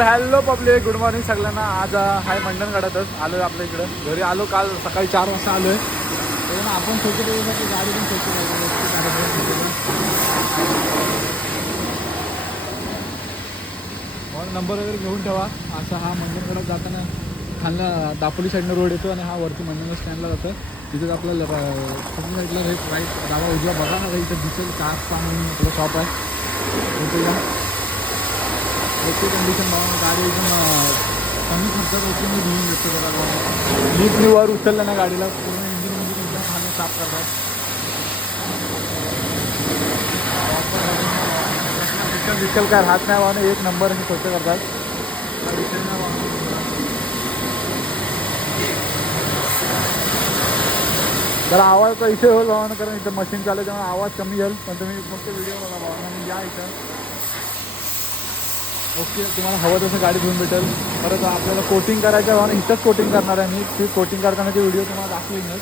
Hello public, good morning सगळ्यांना. आज हाय मंडणगडातच आलो आहे. आपल्या इकडं घरी आलो काल सकाळी 4 वाजता आलो आहे. आपण स्वच्छ ठेवण्यासाठी गाडी पण स्वच्छ म्हणून नंबर वगैरे घेऊन ठेवा. असा हा मंडणगडात जाताना खालला दापोली साईडनं रोड येतो आणि हा वरती मंडणगड स्टँडला जातं. तिथेच आपल्याला साईडला राईट डावा उजवा बघा ना, इथं दिसेल कार म्हणून आपलं शॉप आहे. ओके कंडिशन भावा, गाडी एकदम कमी खर्चात ओके मी घेऊन देतो. जरा लीप वर उचललं ना गाडीला पूर्ण इंजिन एकदम खाली साफ करतात. विकल काय राहत नाही भावाने, एक नंबर हे स्वच्छ करतात. विषय नाही भावा. जरा आवाज इथे होईल भावानं, कारण इथं मशीन चालू त्यामुळे आवाज कमी येईल. पण तुम्ही फक्त व्हिडिओ बघा भावानं, मी या इथं ओके. तुम्हाला हवं तसं गाडी घेऊन भेटेल. परत आपल्याला कोटिंग करायचं आहे, इथंच कोटिंग करणार आहे मी. ती कोटिंग करतानाची व्हिडिओ तुम्हाला दाखवेनच.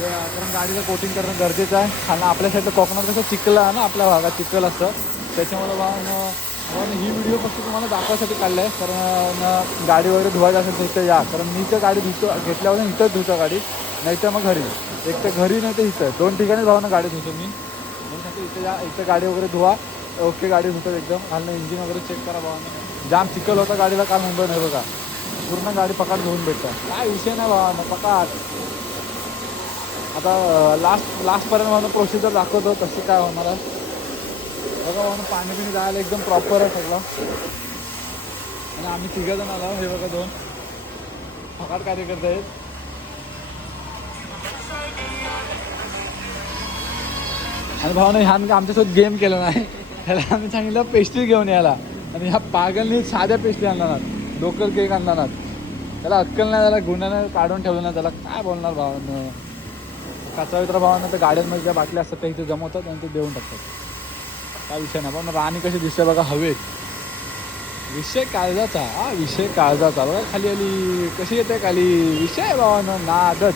कारण गाडीला कोटिंग करणं गरजेचं आहे. आणि आपल्या साईडला कोकणात कसं चिखल आहे ना, आपल्या भागात चिखल असतं, त्याच्यामुळे भावानं ही व्हिडिओ फक्त तुम्हाला दाखवायसाठी काढलं आहे. कारण गाडी वगैरे धुवायची असेल तर इथं या, कारण मी तर गाडी धुतो घेतल्यावर इथंच धुतो गाडी, नाही तर मग घरी. एक तर घरी नाही तर इथं, 2 ठिकाणीच भावानं गाडी धुतो मी. म्हणून इथं या, इथं गाडी वगैरे धुवा. ओके गाडी धुतात एकदम. खालनं इंजिन वगैरे चेक करा भावानं. जाम चिखल होता गाडीला काल मुंबई नाही बघा, पूर्ण गाडी पकाट घेऊन भेटतं. काय विषय नाही भावानं, पकाट. आता लास्टपर्यंत मला प्रोसिजर दाखवतो तसं काय होणार आहे बघा भावानं. पाणी पिणी जायला एकदम प्रॉपर आहे सगळं. आणि आम्ही 3 जण आलो. हे बघा 2 फकाट कार्यकर्ते आहेत. आणि भावानं ह्यानं आमच्यासोबत गेम केला नाही. ह्याला आम्ही सांगितलं पेस्ट्री घेऊन यायला, आणि ह्या पागलनी साध्या पेस्ट्री आणणार, लोकल केक आणणार. त्याला अक्कल नाही, त्याला गुन्ह्यानं काढून ठेवलं नाही. त्याला काय बोलणार भावानं. कचरा वित्रा भावानं तर गाड्यांमध्ये ज्या बाटल्या असतात त्या इथे जमवतात आणि ते देऊन टाकतात. काय विषय नाही. पण राणी कशी दिसते बघा हवेत. विषय काळजाचा, हा विषय काळजाचा बघा. खाली आली कशी येते खाली. विषय भावानं नादच.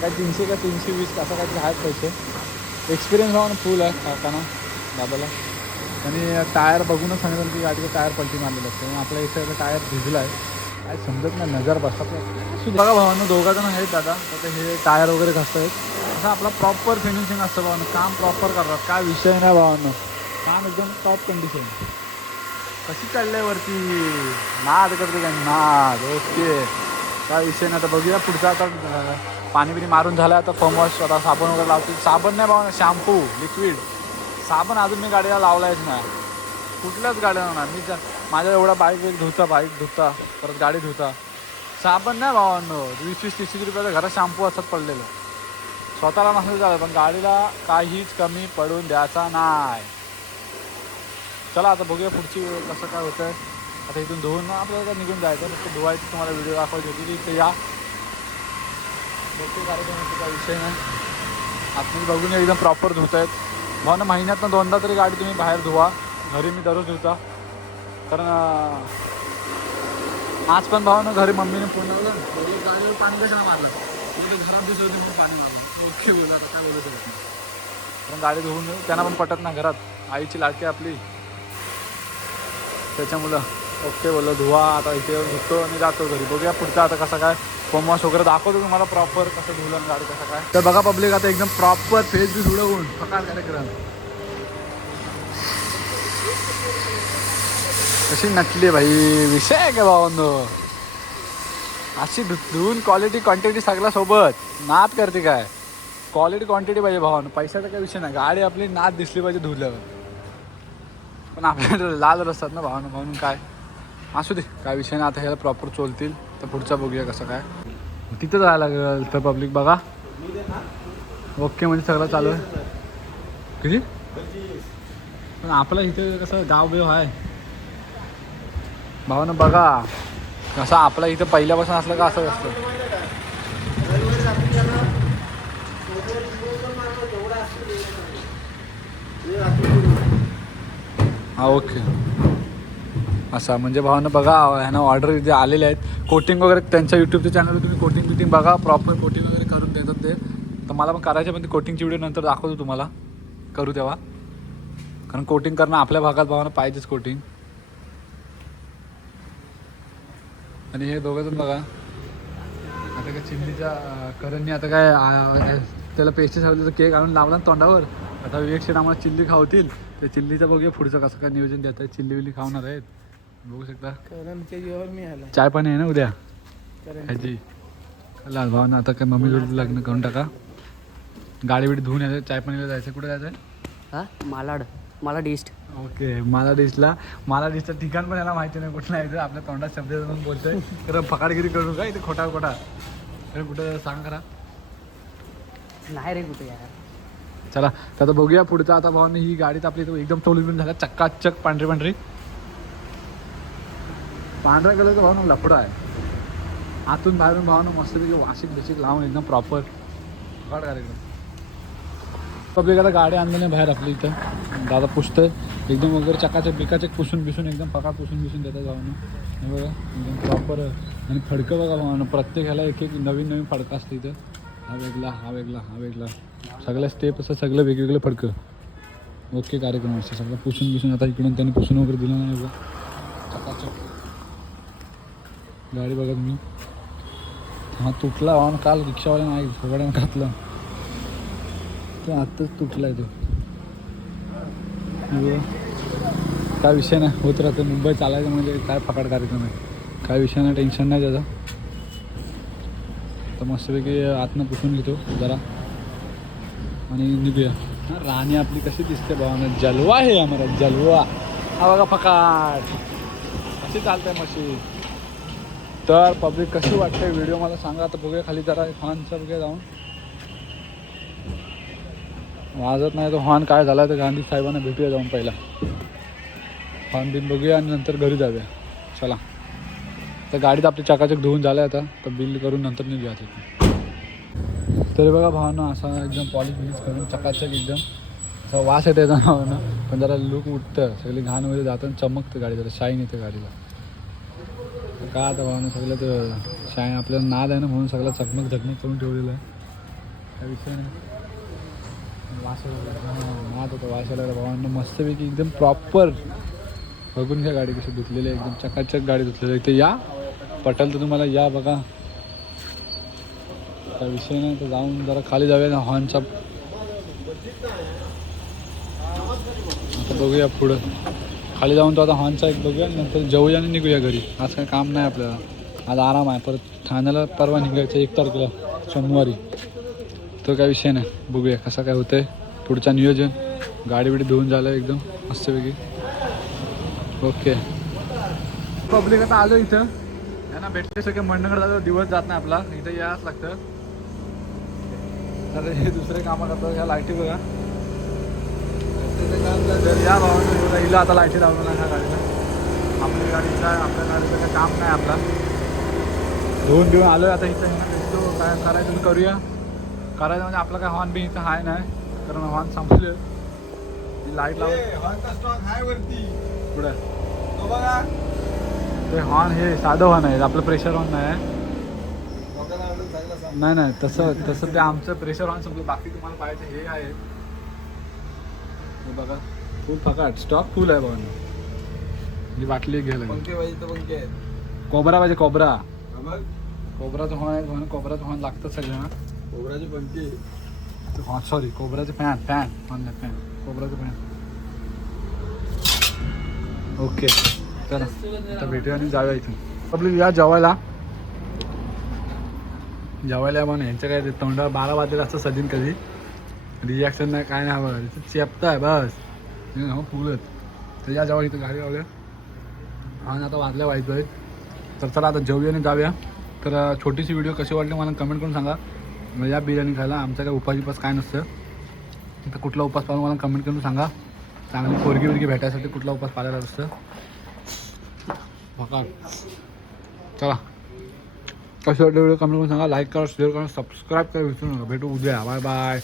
काय 300 का 320 असं काहीतरी आहेत पैसे. एक्सपिरियन्स भावानं फुल आहे काकाना दादाला. आणि टायर बघूनच सांगितलं की गाडीचं टायर पलटी मारलेलं असतं. मग आपल्या इथे टायर भिजला आहे, काय समजत नाही. नजर बसतात बघा भावानं. 2 जण आहेत दादा, तर हे टायर वगैरे घासत आहेत. असं आपला प्रॉपर फिनिशिंग असतं भावानं. काम प्रॉपर करतात, काय विषय नाही भावानं. काम एकदम टॉप कंडिशन. कशी चाललं आहे वरती, नाद करते काय नाद. ओके काय विषय नाही. आता बघूया पुढचा. आता पाणी बिणी मारून झालं, आता फोम वॉश, आता साबण वगैरे लावतो. साबण नाही भावानं, शॅम्पू लिक्विड. साबण अजून मी गाडीला लावलायच नाही, कुठल्याच गाड्या होणार. मी माझ्या एवढा बाईक धुता परत गाडी धुता. साबण नाही भावांनो. 20-30 रुपयाचा घरात शॅम्पू असतात पडलेलं. स्वतःला नसेल झालं, पण गाडीला काहीच कमी पडून द्यायचा नाही. चला आता बघूया पुढची कसं काय होतं आहे. आता इथून धुवून आपल्याला निघून जायचं. फक्त धुवायची तुम्हाला व्हिडिओ दाखवायची होती. इथे या बघते कार्यक्रमाचा काही विषय नाही. आतमध्ये बघून एकदम प्रॉपर धुत आहेत भावना. महिन्यातनं 2दा तरी गाडी तुम्ही बाहेर धुवा. घरी मी दररोज धुता, कारण आज पण भावानं घरी मम्मीने फोन लावला, गाडीवर पाणी कशाला मारलं, घरात दिसत होती म्हणून पाणी मारलं. ओके बोला, काय बोलू शकत नाही. कारण गाडी धुवून त्यांना पण पटत नाही, घरात आईची लाडकी आपली, त्याच्यामुळं ओके बोललं धुवा. आता इथे धुतो आणि जातो घरी. बघूया पुढचा आता कसं काय फोम वॉश वगैरे दाखवतो तुम्हाला प्रॉपर कसं धुलं गाडी कसं काय. तर बघा पब्लिक, आता एकदम प्रॉपर फेस बी उडवून फकाट कार्यक्रम कशी नटली भाई. विषय आहे का भावांनो. अशी धुवून क्वालिटी क्वांटिटी सगळ्या सोबत नाद करते काय. क्वालिटी क्वांटिटी पाहिजे भावानं. पैशाचा काही विषय नाही, गाडी आपली नाद दिसली पाहिजे धुल्यावर. पण आपल्याला लाल रस्तात ना भावानं, म्हणून काय असू दे, काय विषय नाही. आता ह्याला प्रॉपर चोलतील तर पुढचा बघूया कसं काय. तिथं जायला लागेल तर पब्लिक बघा. ओके म्हणजे सगळं चालू आहे किती. पण आपलं इथं कसं गाव बिव आहे भावानं. बघा कसं आपलं इथं पहिल्यापासून असलं का असं असतं. हा ओके असा म्हणजे भावानं बघा. ह्यांना ऑर्डर इथे आलेले आहेत. कोटिंग वगैरे त्यांच्या यूट्यूबच्या चॅनलवर तुम्ही कोटिंग बिटिंग बघा, प्रॉपर कोटिंग वगैरे करून देतात ते. तर मला पण करायचं, पण ती कोटिंगची व्हिडिओ नंतर दाखवतो तुम्हाला करू तेव्हा. कारण कोटिंग करणं आपल्या भागात भावानं पाहिजेच कोटिंग. आणि हे दोघं जण बघा आता काय चिल्लीच्या करणनी आता काय त्याला पेस्टी ठेवलं तर केक आणून लावला ना तोंडावर. आता विवेक शेठ आम्हाला चिल्ली खावतील. ते चिल्लीचं बघूया पुढचं कसं काय नियोजन देत आहे. चिल्ली विल्ली खावणार आहेत बघू शकता. चाय पाणी आहे ना उद्या ह्याची लाल भावना. आता काय मम्मी जोडी लग्न करून टाका. गाडी बिडी धुवून यायचं. चाय पाणीला जायचं. कुठे जायचं आहे? हां मला डिस्ट. ओके मला डिशचं ठिकाण पण याला माहिती नाही कुठलं आहे. आपल्या तोंडात शब्द म्हणून बोलतोय तर फकाडगिरी करू का इथे खोटा अरे कुठं सांग करा नाही रे कुठे यार. चला तर आता बघूया पुढचं. आता भावाने ही गाडीत आपली एकदम टोलून झाला चक्काचक पांढरी पांढऱ्या कलरचा भावना लफडा आहे. आतून बाहेरून भावना मस्तपैकी वाशिक बिशिक लावून एकदम प्रॉपर फकाड कार्यक्रम. पब्लिक आता गाडी आणल्याने बाहेर आपली इथं दादा पुसतं एकदम वगैरे चकाचक बिकाचक पुसून एकदम फकाड पुसून देतात भावना. हे बघा एकदम प्रॉपर. आणि फडकं बघा भावना प्रत्येक ह्याला एक नवीन फडकं असतं इथं. हा वेगळा सगळ्या स्टेप असं सगळं वेगवेगळं फडकं. ओके कार्यक्रम असतं सगळं पुसून आता इकडून त्यांनी पुसून वगैरे दिलं नाही बघा चकाचक. गाडी बघा तुम्ही. हा तुटला वाहन काल रिक्षावाल्यानं नाही सगळ्यांना घातलं तर आत्ताच तुटला आहे तो. काय विषय नाही होत राहतं. मुंबई चालायचं म्हणजे काय फकाड कार्यक्रम आहे. काय विषय नाही टेन्शन नाही त्याचा. तर मस्तपैकी आतनं पुसून घेतो जरा आणि निघूया. राणी आपली कशी दिसते भावानं. जलवा आहे आम्हाला जलवा. हा बघा फकाड कशी चालतंय मशीन. तर पब्लिक कशी वाटते व्हिडिओ मला सांगा. आता बघूया खाली जरा हॉर्नचा बघूया जाऊन. वाजत नाही तो हॉर्न काय झाला तर गांधी साहेबांना भेटूया जाऊन पहिला. हॉर्न बिन बघूया आणि नंतर घरी जाऊया. चला तर गाडीत आपली चकाचक धुवून झालं आता. तर बिल करून नंतर निघूया तिथे. तरी बघा भावना असा एकदम पॉलिश बिलिश करून चकाचक एकदम असा वास येते त्याचा भावना. पण जरा लुक उठतं सगळी घाणमध्ये जाताना चमकतं गाडी जरा शाईन येते गाडीला. का आता भावना सगळं तर शाईन आपल्याला नाद आहे ना म्हणून सगळं चकमक करून ठेवलेलं आहे. काय विषय नाही. वास नाद होतं वासाला भावांना मस्तपैकी एकदम प्रॉपर बघून घ्या गाडी कशी धुतलेली आहे. एकदम चकाचक गाडी धुतलेली आहे. ते या पटेल तर तुम्हाला या बघा काय विषय नाही. तर जाऊन जरा खाली जाऊया ना हॉर्नचा. आता बघूया पुढं खाली जाऊन तो आता हॉर्नचा एक बघूया नंतर जाऊया आणि निघूया घरी. आज काही काम नाही आपल्याला. आज आराम आहे. परत ठाण्याला परवा निघायचं 1 तारखेला सोमवारी. तर काय विषय नाही बघूया कसं काय होतं आहे पुढचं नियोजन. गाडी बिडी धुवून झालं एकदम मस्तपैकी. ओके पब्लिक आता आलो इथं यांना भेटले सगळे मंडळकडे जातो. दिवस जात नाही आपला इथं याच लागतं. तर हे दुसरे कामं करतात. ह्या लाईटी बघा तर या भावानं हिला आता लाईटी लावलं नाही ह्या गाडीला. आपल्या गाडीचं काही काम नाही आपला. धुवून आलो आहे आता इथं भेटतो काय करायचं करूया. करायचं म्हणजे आपलं काय हॉर्न बी इथं हाय नाही कारण हॉर्न संपलं. लाईट लावून पुढे ते हॉर्न हे साधं हॉर्न आहे आपलं प्रेशर हॉर्न नाही तसं ते आमचं प्रेशर हॉर्न संपलं. बाकी तुम्हाला पाहिजे हे आहे बघा फुल फकाट स्टॉक फुल आहे बघा. ही बाटली घ्यायला कोबरा पाहिजे कोबराचं हॉर्न आहे म्हणून कोबराचं हॉर्न लागतं सगळ्यांना. कोबराची पंखी सॉरी कोबराचे फॅन कोबराचं फॅन. ओके चला आता भेटूया आणि जाऊया इथून. आपली या जेवायला म्हणून यांचं काय तोंडावर 12 वाजले असतं सजीन कधी रिॲक्शन नाही काय नाही बघा चेपतं आहे बस फुगलत. तर या जेव्हा इथं गाडी लावल्या आणि आता वाजल्या वाईट आहे. तर चला आता जेवूया आणि जाऊया. तर छोटीशी व्हिडिओ कशी वाटली मला कमेंट करून सांगा. म्हणजे या बिर्याणी खायला आमचा काय उपास काय नसतं. तर कुठला उपास पाहून मला कमेंट करून सांगा. चांगली पोरगी भेटायसाठी कुठला उपास पाळायला असतं बघा. चला कशी वाटली व्हिडिओ कमेंट करून सांगा. लाईक करा शेअर करा सबस्क्राईब करा विसरू नका. भेटू उद्या. Bye bye.